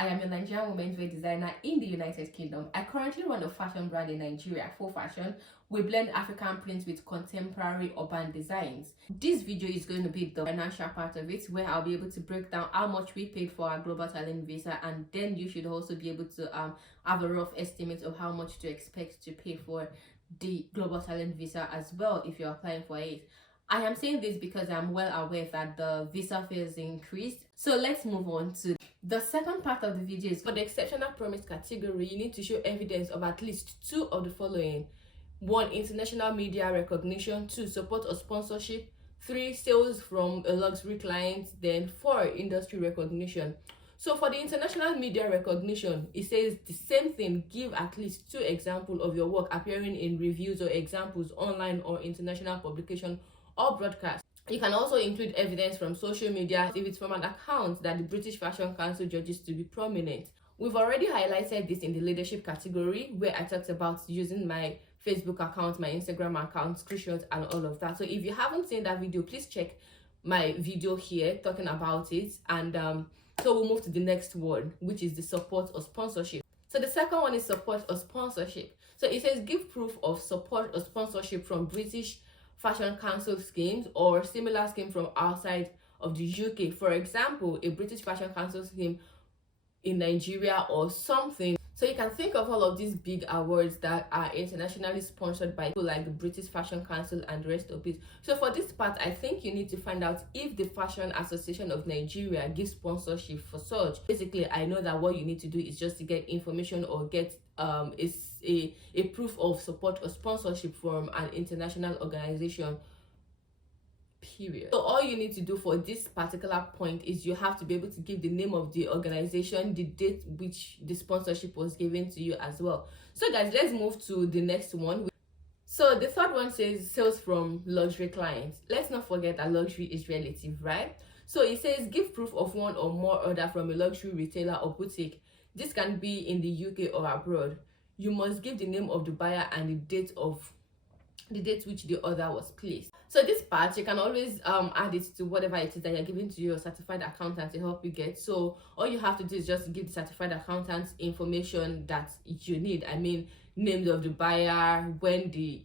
I am a Nigerian women's wear designer in the United Kingdom. I currently run a fashion brand in Nigeria, Full Fashion. We blend African prints with contemporary urban designs. This video is going to be the financial part of it, where I'll be able to break down how much we paid for our global talent visa, and then you should also be able to have a rough estimate of how much to expect to pay for the global talent visa as well if you're applying for it. I am saying this because I'm well aware that the visa fees increased. So let's move on to the second part of the video. Is for the exceptional promise category, you need to show evidence of at least 2 of the following: 1, international media recognition; 2, support or sponsorship; 3, sales from a luxury client; then 4, industry recognition. So for the international media recognition, it says the same thing: give at least 2 examples of your work appearing in reviews or examples online or international publication or broadcast. You can also include evidence from social media if it's from an account that the British Fashion Council judges to be prominent. We've already highlighted this in the leadership category, where I talked about using my Facebook account, my Instagram account, screenshots and all of that. So if you haven't seen that video, please check my video here talking about it. And so we'll move to the next one, which is the support or sponsorship. So the second one is support or sponsorship. So it says give proof of support or sponsorship from British Fashion Council schemes or similar scheme from outside of the UK. For example, a British Fashion Council scheme in Nigeria or something. So you can think of all of these big awards that are internationally sponsored by people like the British Fashion Council and the rest of it. So for this part, I think you need to find out if the Fashion Association of Nigeria gives sponsorship for such. Basically, I know that what you need to do is just to get information or get a proof of support or sponsorship from an international organization, period. So all you need to do for this particular point is you have to be able to give the name of the organization, the date which the sponsorship was given to you as well. So guys, let's move to the next one. So the third one says sales from luxury clients. Let's not forget that luxury is relative, right? So it says give proof of 1 or more order from a luxury retailer or boutique. This can be in the UK or abroad. You must give the name of the buyer and the date which the order was placed. So this part, you can always add it to whatever it is that you're giving to your certified accountant to help you get. So all you have to do is just give the certified accountant information that you need. I mean, names of the buyer, when the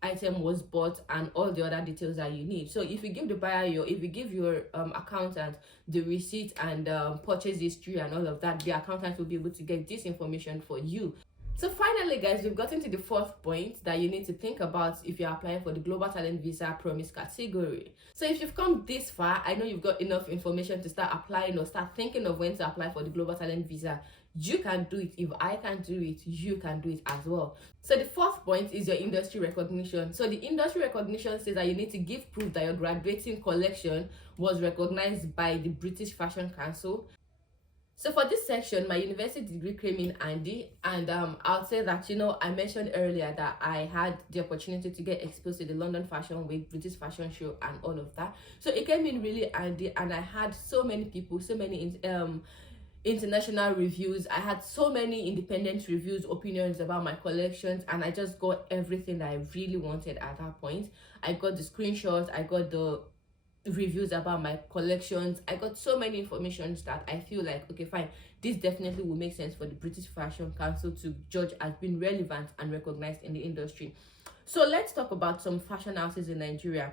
item was bought, and all the other details that you need. So if you give the buyer if you give your accountant the receipt and purchase history and all of that, the accountant will be able to get this information for you. So finally, guys, we've gotten to the fourth point that you need to think about if you're applying for the Global Talent Visa Promise category. So if you've come this far, I know you've got enough information to start applying or start thinking of when to apply for the Global Talent Visa. You can do it. If I can do it, you can do it as well. So the fourth point is your industry recognition. So the industry recognition says that you need to give proof that your graduating collection was recognized by the British Fashion Council. So for this section, my university degree came in handy, and I'll say that, I mentioned earlier that I had the opportunity to get exposed to the London Fashion Week, British Fashion Show and all of that. So it came in really handy, and I had so many people, so many international reviews. I had so many independent reviews, opinions about my collections, and I just got everything that I really wanted at that point. I got the screenshots, I got the reviews about my collections. I got so many informations that I feel like, okay, fine, this definitely will make sense for the British Fashion Council to judge as being relevant and recognized in the industry. So let's talk about some fashion houses in Nigeria.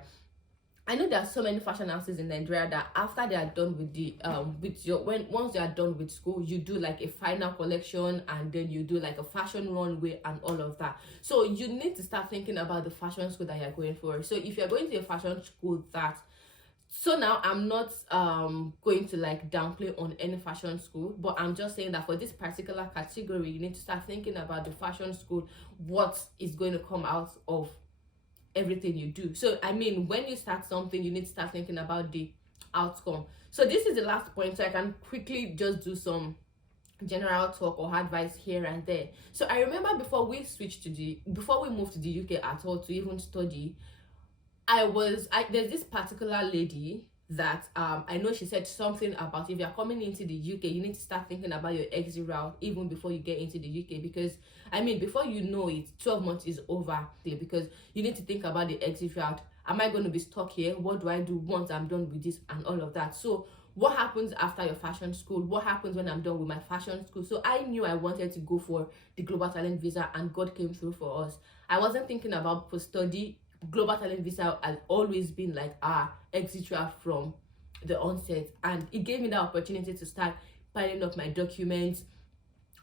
I know there are so many fashion houses in Nigeria that after they are done with the once they are done with school, you do like a final collection, and then you do like a fashion runway and all of that. So you need to start thinking about the fashion school that you're going for. So if you're going to a fashion school so now I'm not going to like downplay on any fashion school, but I'm just saying that for this particular category, you need to start thinking about the fashion school, what is going to come out of everything you do. So I mean, when you start something, you need to start thinking about the outcome. So this is the last point, so I can quickly just do some general talk or advice here and there. So I remember before we moved to the UK at all to even study, there's this particular lady that I know she said something about if you're coming into the UK, you need to start thinking about your exit route even before you get into the UK, because I mean, before you know it, 12 months is over, because you need to think about the exit route. Am I going to be stuck here? What do I do once I'm done with this and all of that? So what happens after your fashion school, what happens when I'm done with my fashion school. So I knew I wanted to go for the global talent visa, and God came through for us. I wasn't thinking about post-study. Global talent visa has always been like our exit route from the onset, and it gave me that opportunity to start piling up my documents,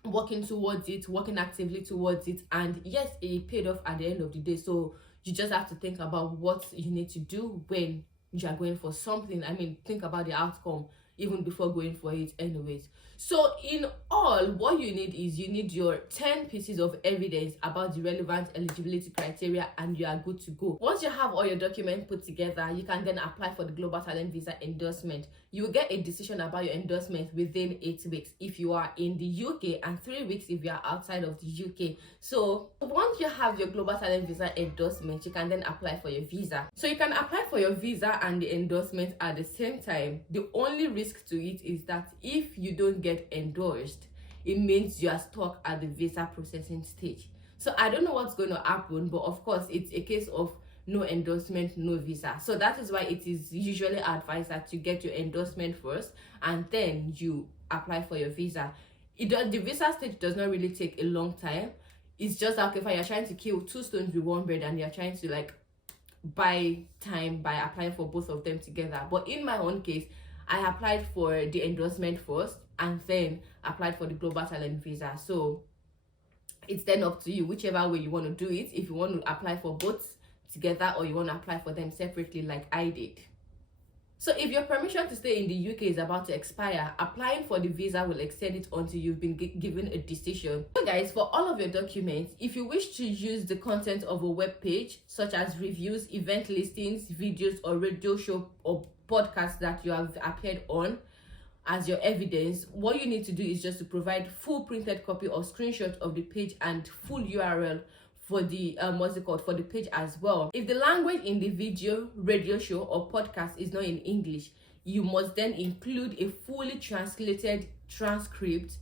working towards it, working actively towards it, and yes, it paid off at the end of the day. So you just have to think about what you need to do when you are going for something. I mean, think about the outcome even before going for it anyways. So in all, what you need is you need your 10 pieces of evidence about the relevant eligibility criteria, and you are good to go. Once you have all your documents put together, you can then apply for the global talent visa endorsement. You will get a decision about your endorsement within 8 weeks if you are in the UK, and 3 weeks if you are outside of the UK. So once you have your global talent visa endorsement, you can then apply for your visa. So you can apply for your visa and the endorsement at the same time. The only risk to it is that if you don't get endorsed, it means you are stuck at the visa processing stage. So I don't know what's going to happen, but of course it's a case of no endorsement, no visa. So that is why it is usually advised that you get your endorsement first and then you apply for your visa. The visa stage does not really take a long time. It's just like if you're trying to kill two stones with one bird, and you're trying to like buy time by applying for both of them together. But in my own case, I applied for the endorsement first and then applied for the global talent visa. So it's then up to you, whichever way you want to do it. If you want to apply for both together or you want to apply for them separately like I did. So if your permission to stay in the UK is about to expire, applying for the visa will extend it until you've been given a decision. So guys, for all of your documents, if you wish to use the content of a web page, such as reviews, event listings, videos, or radio show or podcast that you have appeared on as your evidence, what you need to do is just to provide full printed copy or screenshot of the page and full URL for the for the page as well. If the language in the video, radio show, or podcast is not in English, you must then include a fully translated transcript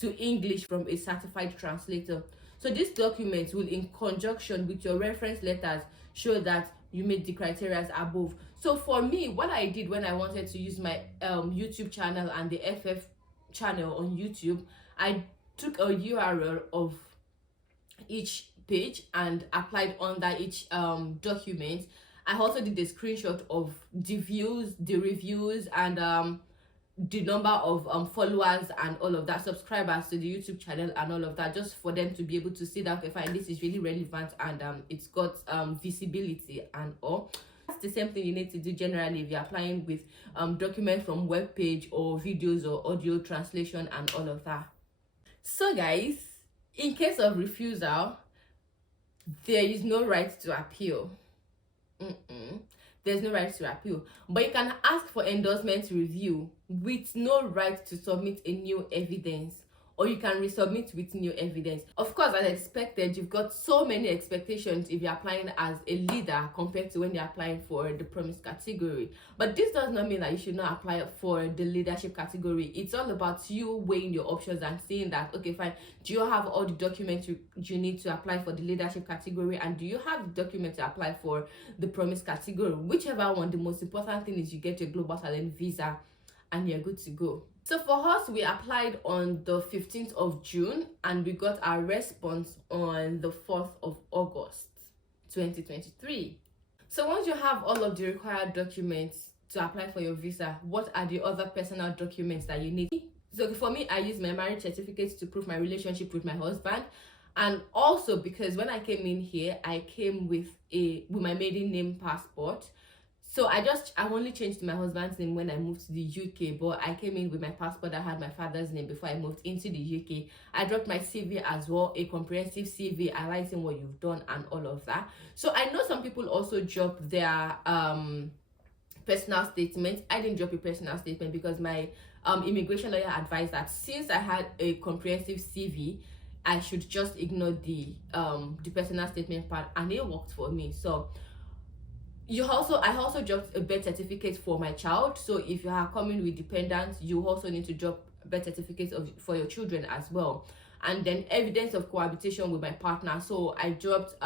to English from a certified translator. So these documents will, in conjunction with your reference letters, show that you meet the criteria above. So for me, what I did when I wanted to use my YouTube channel and the FF channel on YouTube, I took a URL of each page and applied under each document. I also did a screenshot of the views, the reviews, and the number of followers and all of that, subscribers to the YouTube channel and all of that, just for them to be able to see that, okay, fine, this is really relevant and it's got visibility and all. That's the same thing you need to do generally if you're applying with documents from web page or videos or audio translation and all of that. So guys, in case of refusal, there is no right to appeal. There's no right to appeal, but you can ask for endorsement review with no right to submit a new evidence, or you can resubmit with new evidence. Of course, as expected, you've got so many expectations if you're applying as a leader compared to when you're applying for the promise category. But this does not mean that you should not apply for the leadership category. It's all about you weighing your options and seeing that, okay, fine, do you have all the documents you need to apply for the leadership category, and do you have the documents to apply for the promise category? Whichever one, the most important thing is you get your global talent visa and you're good to go. So for us, we applied on the 15th of June and we got our response on the 4th of August 2023. So once you have all of the required documents to apply for your visa, what are the other personal documents that you need? So for me, I use my marriage certificate to prove my relationship with my husband. And also because when I came in here, I came with my maiden name passport. So I only changed my husband's name when I moved to the UK, but I came in with my passport that had my father's name before I moved into the UK. I dropped my CV as well, a comprehensive CV highlighting what you've done and all of that. So I know some people also drop their personal statements. I didn't drop a personal statement because my immigration lawyer advised that since I had a comprehensive CV, I should just ignore the personal statement part, and it worked for me. So I also dropped a birth certificate for my child. So if you are coming with dependents, you also need to drop birth certificates for your children as well. And then evidence of cohabitation with my partner. So I dropped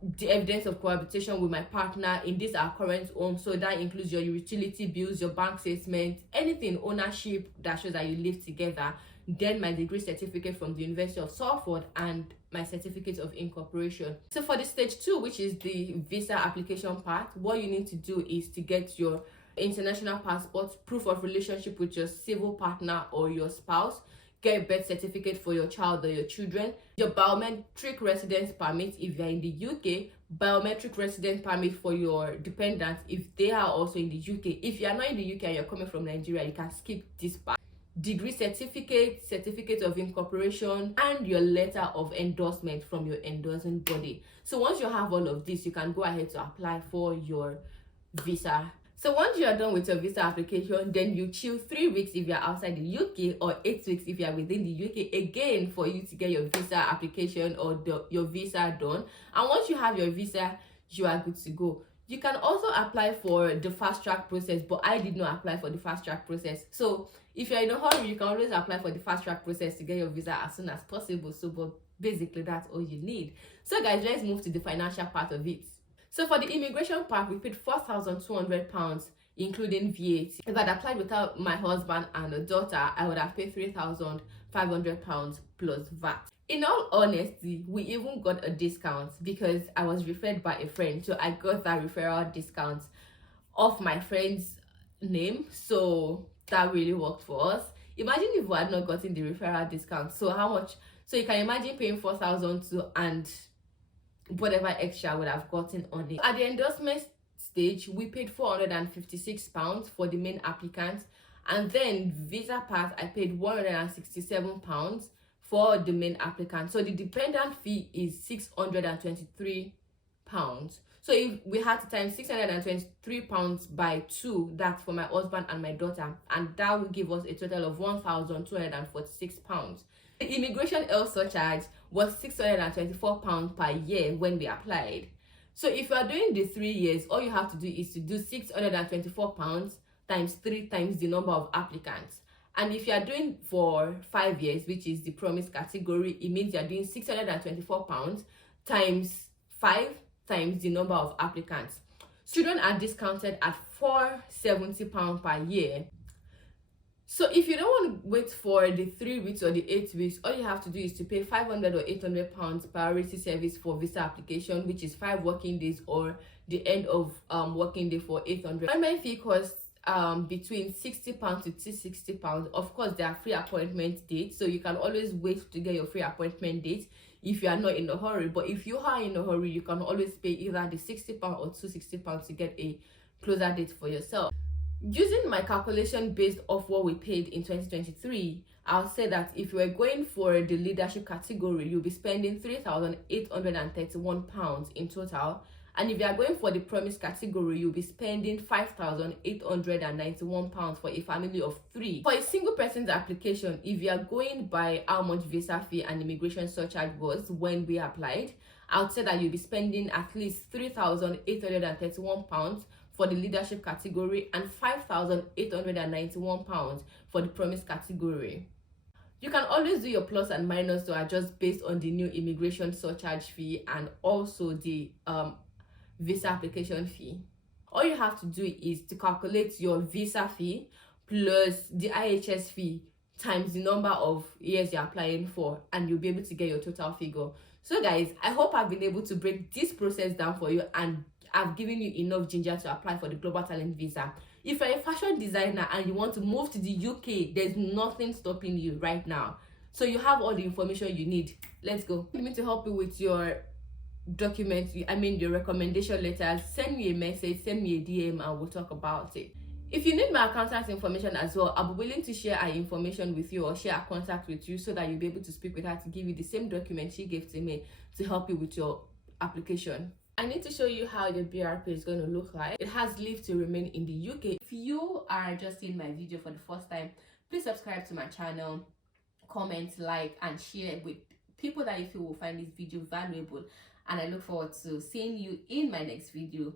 the evidence of cohabitation with my partner in this our current home. So that includes your utility bills, your bank statement, anything ownership that shows that you live together. Then my degree certificate from the University of Salford and my certificate of incorporation. So for the stage 2, which is the visa application part, what you need to do is to get your international passport, proof of relationship with your civil partner or your spouse, get a birth certificate for your child or your children, your biometric residence permit if you're in the UK, biometric residence permit for your dependents if they are also in the UK. If you're not in the UK and you're coming from Nigeria, you can skip this part. Degree certificate, certificate of incorporation, and your letter of endorsement from your endorsing body. So once you have all of this, you can go ahead to apply for your visa. So once you are done with your visa application, then you chill 3 weeks if you're outside the UK or 8 weeks if you're within the UK again for you to get your visa application or your visa done. And once you have your visa, you are good to go. You can also apply for the fast track process, but I did not apply for the fast track process. So if you're in a hurry, you can always apply for the fast track process to get your visa as soon as possible. So but basically that's all you need. So guys, let's move to the financial part of it. So for the immigration part, we paid £4,200 including VAT. If I'd applied without my husband and a daughter, I would have paid £3,500 plus VAT. In all honesty, we even got a discount because I was referred by a friend. So I got that referral discount off my friend's name. So that really worked for us. Imagine if we had not gotten the referral discount. So how much? So you can imagine paying $4,000 and whatever extra I would have gotten on it. At the endorsement stage, we paid £456 for the main applicant, and then visa part I paid £167 for the main applicant. So the dependent fee is £623. So if we had to times £623 by 2, that's for my husband and my daughter, and that will give us a total of £1,246. The immigration health surcharge was £624 per year when we applied. So if you are doing the 3 years, all you have to do is to do £624 times 3 times the number of applicants. And if you are doing for 5 years, which is the promise category, it means you are doing £624 times 5 times the number of applicants. Students are discounted at £470 per year. So if you don't want to wait for the 3 weeks or the 8 weeks, all you have to do is to pay £500 or £800 priority service for visa application, which is 5 working days, or the end of working day for £800. My fee costs between £60 to £260. Of course, there are free appointment dates, so you can always wait to get your free appointment date if you are not in a hurry. But if you are in a hurry, you can always pay either the £60 or £260 to get a closer date for yourself. Using my calculation based off what we paid in 2023, I'll say that if you are going for the leadership category, you'll be spending £3,831 in total. And if you are going for the promise category, you'll be spending £5,891 for a family of 3. For a single person's application, if you are going by how much visa fee and immigration surcharge was when we applied, I would say that you'll be spending at least £3,831 for the leadership category and £5,891 for the promise category. You can always do your plus and minus to adjust based on the new immigration surcharge fee and also the visa application fee. All you have to do is to calculate your visa fee plus the IHS fee times the number of years you're applying for, and you'll be able to get your total figure. So guys, I hope I've been able to break this process down for you and I've given you enough ginger to apply for the Global Talent Visa. If you're a fashion designer and you want to move to the UK, there's nothing stopping you right now. So you have all the information you need. Let's go. You need to help you with your documents, your recommendation letters. Send me a message, send me a DM, and we'll talk about it. If you need my accountant's information as well, I'll be willing to share her information with you or share her contact with you so that you'll be able to speak with her to give you the same document she gave to me to help you with your application. I need to show you how the BRP is going to look like. It has leave to remain in the UK. If you are just seeing my video for the first time, please subscribe to my channel, comment, like, and share with people that you feel will find this video valuable. And I look forward to seeing you in my next video.